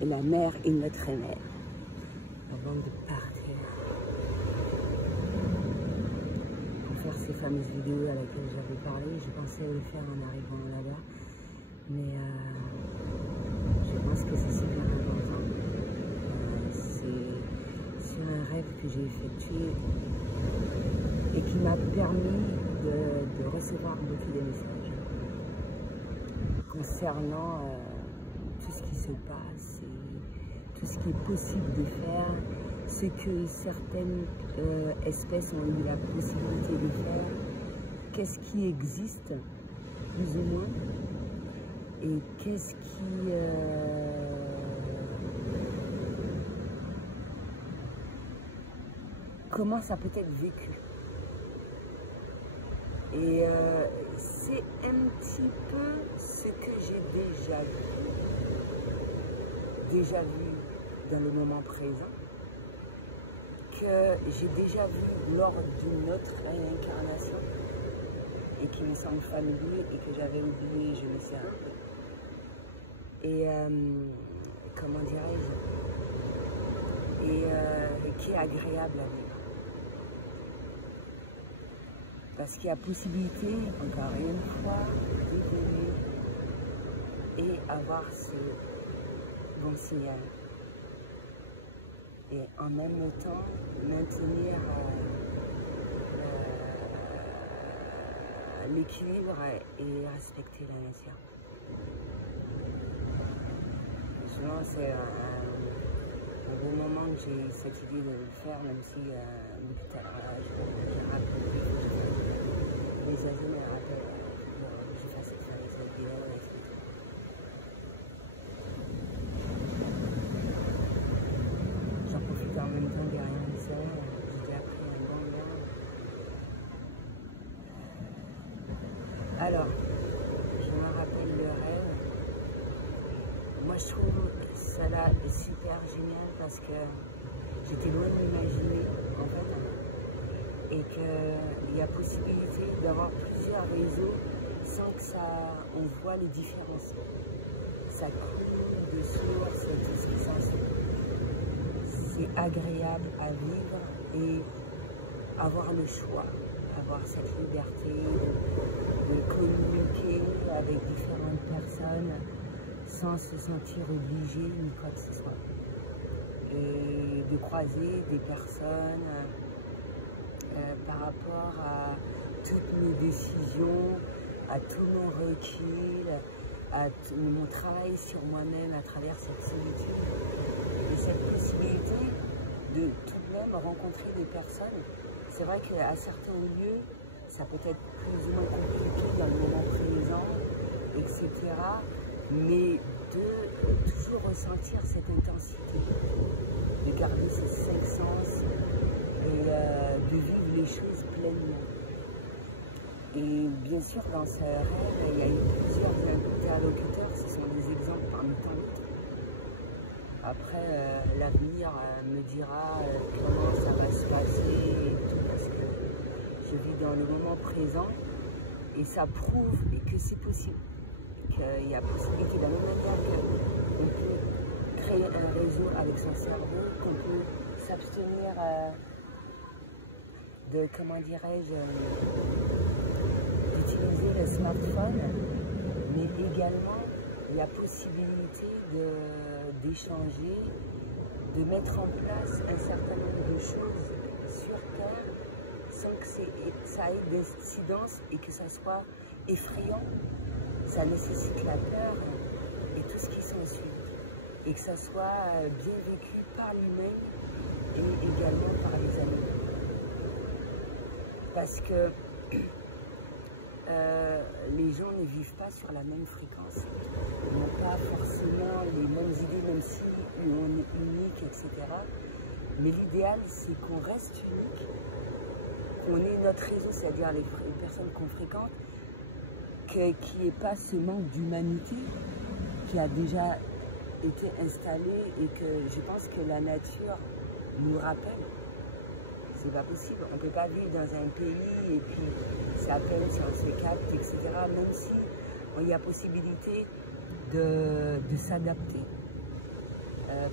et la mer est notre mère. Avant de partir pour faire ces fameuses vidéos à laquelle j'avais parlé, je pensais le faire en arrivant là-bas, mais je pense que c'est super important. C'est un rêve que j'ai effectué et qui m'a permis de recevoir beaucoup de messages concernant tout ce qui se passe et tout ce qui est possible de faire, ce que certaines espèces ont eu la possibilité de faire, qu'est-ce qui existe, plus ou moins, et qu'est-ce qui... comment ça peut être vécu. Et c'est un petit peu ce que j'ai déjà vu dans le moment présent, que j'ai déjà vu lors d'une autre réincarnation et qui me semble familier et que j'avais oublié, je le sais un peu. Et comment dirais-je, et qui est agréable à vivre. Parce qu'il y a possibilité, encore une fois, d'évoluer et avoir ce bon signal. Et en même temps, maintenir l'équilibre et respecter la nature. Souvent, c'est un beau moment que j'ai cette idée de le faire, même si depuis tout à l'heure, je rappelle les oiseaux me rappellent pour que je fasse cette vidéo, etc. J'en profite en même temps derrière le ciel, j'ai déjà pris un bon bain. Alors, je me rappelle le rêve. Moi, je trouve ça là super génial parce que j'étais loin de m'imaginer, en fait, et qu'il y a possibilité d'avoir plusieurs réseaux sans que on voit les différences. Ça coule de source et tout ce qui s'ensuit. C'est agréable à vivre et avoir le choix, avoir cette liberté de communiquer avec différentes personnes sans se sentir obligé ni quoi que ce soit. Et de croiser des personnes par rapport à toutes mes décisions, à tout mon recul, à mon travail sur moi-même à travers cette solitude et cette possibilité de tout de même rencontrer des personnes. C'est vrai qu'à certains lieux, ça peut être plus ou moins compliqué dans le moment présent, etc. Mais de toujours ressentir cette intensité, de garder ces 5 sens et de vivre les choses pleinement. Et bien sûr, dans ce rêve, il y a eu plusieurs interlocuteurs, ce sont des exemples parmi tant d'autres. Après, l'avenir me dira comment ça va se passer et tout, parce que je vis dans le moment présent et ça prouve que c'est possible. Qu'il y a possibilité, de la même manière qu'on peut créer un réseau avec son cerveau, qu'on peut s'abstenir de, comment dirais-je, d'utiliser le smartphone, mais également il y a possibilité d'échanger, de mettre en place un certain nombre de choses sur Terre sans que ça ait d'incidence et que ça soit effrayant. Ça nécessite la peur et tout ce qui s'ensuit. Et que ça soit bien vécu par l'humain et également par les animaux. Parce que les gens ne vivent pas sur la même fréquence. Ils n'ont pas forcément les mêmes idées, même si on est unique, etc. Mais l'idéal, c'est qu'on reste unique, qu'on ait notre réseau, c'est-à-dire les personnes qu'on fréquente, qu'il n'y ait pas ce manque d'humanité qui a déjà été installé et que je pense que la nature nous rappelle. C'est pas possible, on ne peut pas vivre dans un pays et puis ça peine si on se capte, etc. Même si il y a possibilité de s'adapter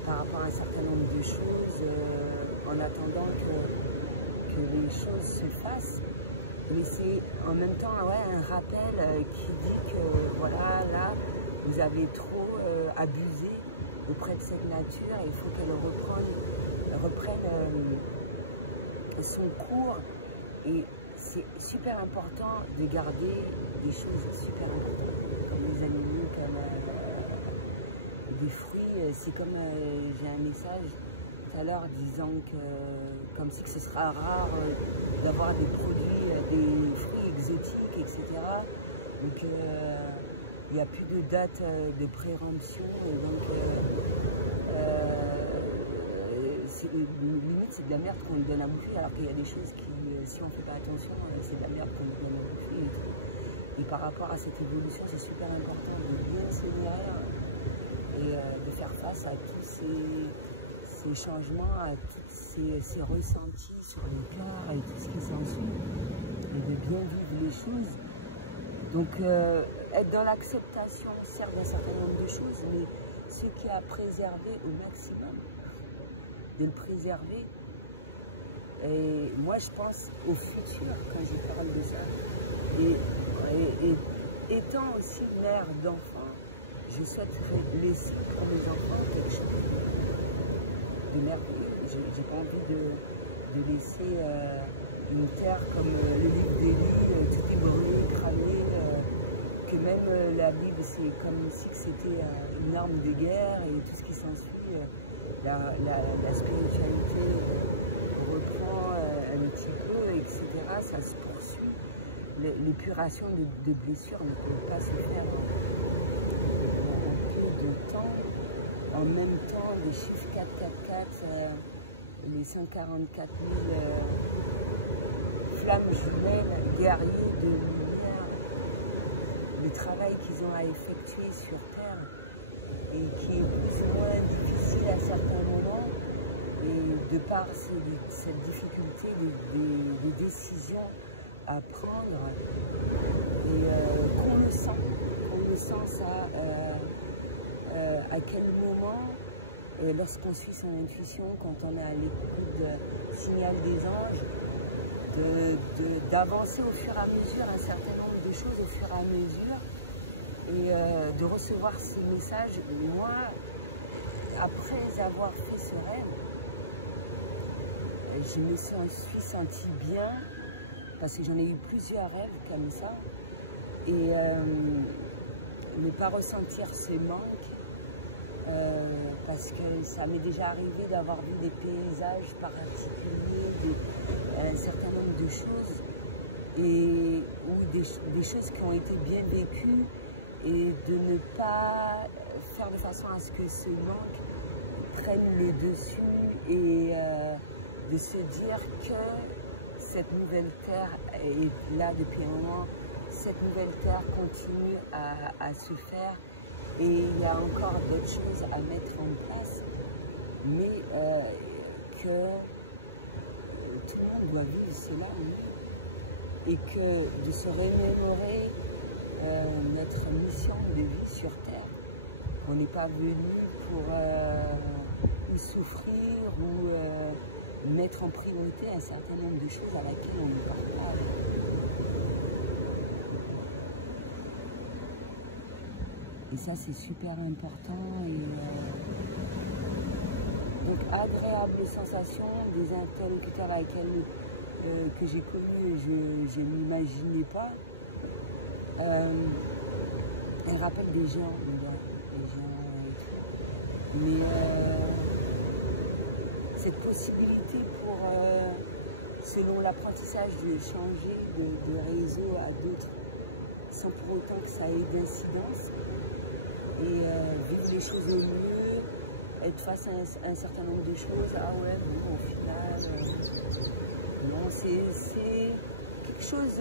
par rapport à un certain nombre de choses en attendant que les choses se fassent. Mais c'est en même temps un rappel qui dit que voilà, là, vous avez trop abusé auprès de cette nature et il faut qu'elle reprenne son cours. Et c'est super important de garder des choses super importantes, comme les animaux, comme des fruits. C'est comme j'ai un message tout à l'heure disant que comme si que ce sera rare d'avoir des produits, des fruits exotiques, etc. Donc il n'y a plus de date de préremption et donc limite c'est de la merde qu'on nous donne à bouffer, alors qu'il y a des choses qui, si on ne fait pas attention, c'est de la merde qu'on nous donne à bouffer et tout. Et par rapport à cette évolution, c'est super important de bien se nourrir et de faire face à tous ces changements, à tous ces ressentis sur le cœur et tout ce qui s'ensuit, et de bien vivre les choses. Donc être dans l'acceptation, certes, d'un certain nombre de choses, mais ce qui a préservé au maximum, de le préserver. Et moi, je pense au futur quand je parle de ça. Et étant aussi mère d'enfants, je souhaiterais laisser pour mes enfants quelque chose de merveilleux. J'ai pas envie de laisser une terre comme le livre d'Élie, tout est brûlé, cramé, que même la Bible, c'est comme si c'était une arme de guerre et tout ce qui s'ensuit. La spiritualité reprend un petit peu, etc. Ça se poursuit. L'épuration de blessures ne peut pas se faire en peu de temps. En même temps, les chiffres 444, les 144 000 flammes jumelles, guerriers de lumière, le travail qu'ils ont à effectuer sur Terre et qui est plus ou moins difficile à certains moments, et de par cette difficulté des décisions à prendre, et qu'on le sent ça, à quel moment, lorsqu'on suit son intuition, quand on est à l'écoute du signal des anges, d'avancer au fur et à mesure un certain nombre de choses au fur et à mesure, et de recevoir ces messages. Moi, après avoir fait ce rêve, je me suis sentie bien, parce que j'en ai eu plusieurs rêves comme ça, et ne pas ressentir ce manque, parce que ça m'est déjà arrivé d'avoir vu des paysages particuliers, un certain nombre de choses, ou des choses qui ont été bien vécues, et de ne pas faire de façon à ce que ce manque prenne le dessus, et de se dire que cette nouvelle terre est là depuis un moment, cette nouvelle terre continue à se faire, et il y a encore d'autres choses à mettre en place, mais que tout le monde doit vivre cela, oui, et que de se remémorer notre mission de vie sur Terre. On n'est pas venu pour ou souffrir ou mettre en priorité un certain nombre de choses à laquelle on ne parle pas avec. Et ça, c'est super important. Et, donc, agréable sensation, des interlocuteurs avec lesquels que j'ai connus, je ne m'imaginais pas. Elle rappelle des gens, et tout. Mais cette possibilité pour, selon l'apprentissage, de changer de réseau à d'autres, sans pour autant que ça ait d'incidence, et vivre les choses au mieux, être face à un certain nombre de choses. Ah ouais, bon, au final, non, c'est quelque chose,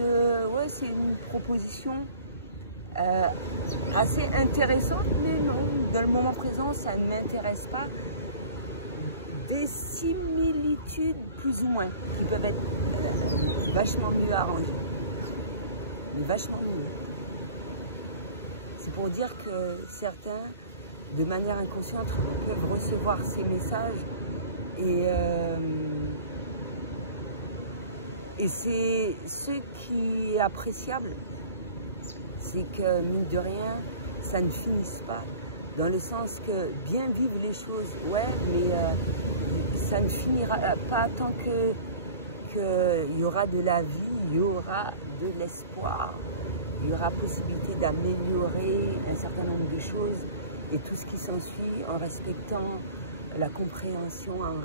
ouais, c'est une proposition assez intéressante, mais non, dans le moment présent, ça ne m'intéresse pas. Des similitudes, plus ou moins, qui peuvent être vachement mieux arrangées, mais vachement mieux. C'est pour dire que certains, de manière inconsciente, peuvent recevoir ces messages et c'est ce qui est appréciable, c'est que, mine de rien, ça ne finisse pas. Dans le sens que bien vivre les choses, ouais, mais ça ne finira pas tant qu'il y aura de la vie, il y aura de l'espoir, il y aura possibilité d'améliorer un certain nombre de choses et tout ce qui s'ensuit en respectant la compréhension, en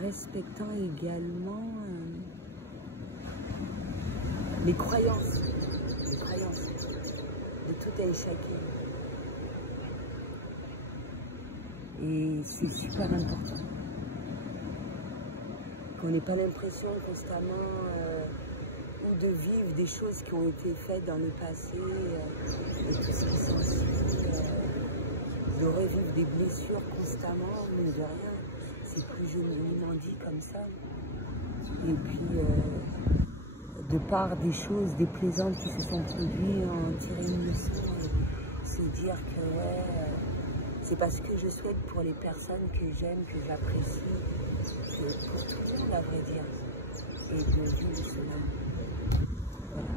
respectant également les croyances de tout un chacun. Et c'est super important. Qu'on n'ait pas l'impression constamment ou de vivre des choses qui ont été faites dans le passé et tout ce qui s'ensuit, de revivre des blessures constamment, mais de rien. C'est plus joliment dit comme ça. Et puis, de part des choses déplaisantes qui se sont produites, en tirer une leçon et se dire que ouais, c'est parce que je souhaite pour les personnes que j'aime, que j'apprécie, que pour tout le monde à vrai dire, et de vivre cela. Voilà.